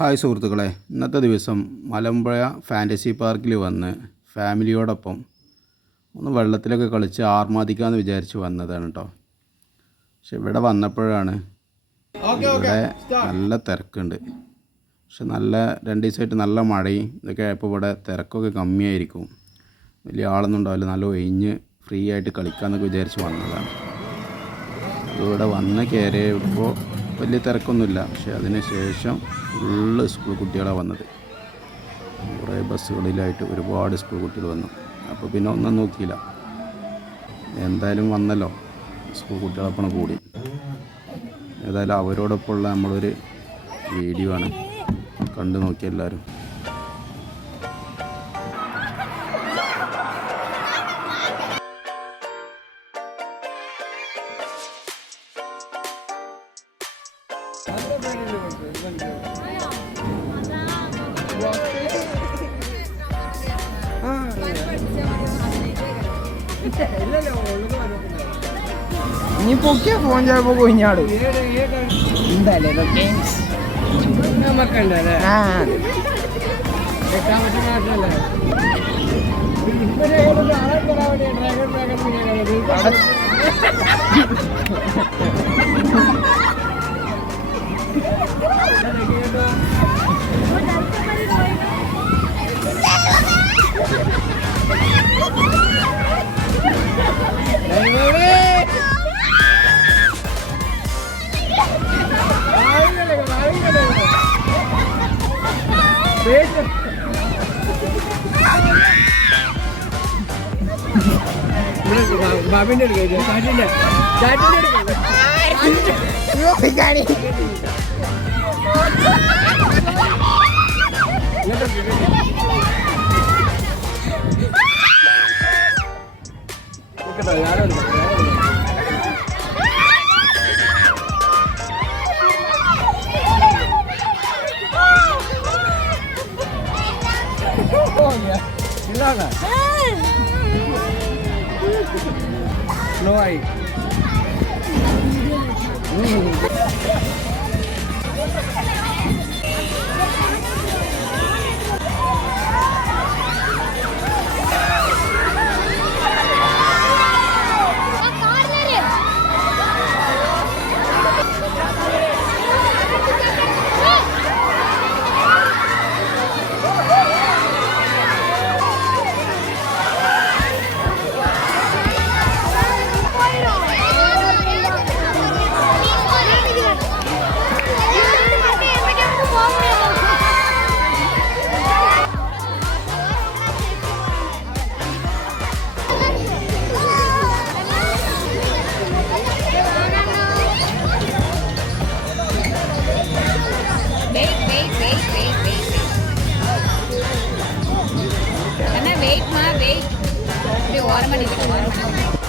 Hi സുഹൃത്തുക്കളെ ഇന്നത്തെ ദിവസം മലമ്പുഴ ഫാന്റസി പാർക്കിൽ വന്ന് ഫാമിലിയോടൊപ്പം ഒന്ന് വെള്ളത്തിലൊക്കെ കളിച്ച് ആർമാദിക്കാമെന്ന് വിചാരിച്ച് വന്നതാണ് കേട്ടോ പക്ഷെ ഇവിടെ വന്നപ്പോഴാണ് ഇവിടെ നല്ല തിരക്കുണ്ട്. പക്ഷെ നല്ല രണ്ട് ദിവസമായിട്ട് നല്ല മഴയും ഇതൊക്കെ ആയപ്പോൾ ഇവിടെ തിരക്കൊക്കെ കമ്മിയായിരിക്കും. വലിയ ആളൊന്നും ഉണ്ടാവില്ല നല്ല ഒഴിഞ്ഞ് ഫ്രീ ആയിട്ട് കളിക്കാമെന്നൊക്കെ വിചാരിച്ച് വന്നതാണ്. ഇവിടെ വന്ന് കയറിയപ്പോൾ വലിയ തിരക്കൊന്നുമില്ല. പക്ഷേ അതിന് ശേഷം ഫുള്ള് സ്കൂൾ കുട്ടികളാണ് വന്നത്. കുറേ ബസ്സുകളിലായിട്ട് ഒരുപാട് സ്കൂൾ കുട്ടികൾ വന്നു. അപ്പോൾ പിന്നെ ഒന്നും നോക്കിയില്ല. എന്തായാലും വന്നല്ലോ. സ്കൂൾ കുട്ടികളൊപ്പം കൂടി. ഏതായാലും അവരോടൊപ്പമുള്ള നമ്മളൊരു വീഡിയോ ആണ്. കണ്ടു നോക്കി എല്ലാവരും. ഇനി പൊക്കിയ ഫോൺ ചിലപ്പോ കൊഞ്ഞാട് എന്തായാലും ഇതൊക്കെ നമുക്കുണ്ടല്ലേ ആ. എട്ടാൻ പറ്റുന്ന നാട്ടിലല്ലേ ഡ്രാഗൺ ഡ്രാഗൺ ബാബിന്റെ എടുക്കാം ചാറ്റിന്റെ ചാറ്റിന്റെ എടുക്കാം കേട്ടോ nuôi wait wait wait wait என்ன வெயிட்மா வெயிட் இப்படி ஓரமாக நிற்கிட்டு ஓரமாக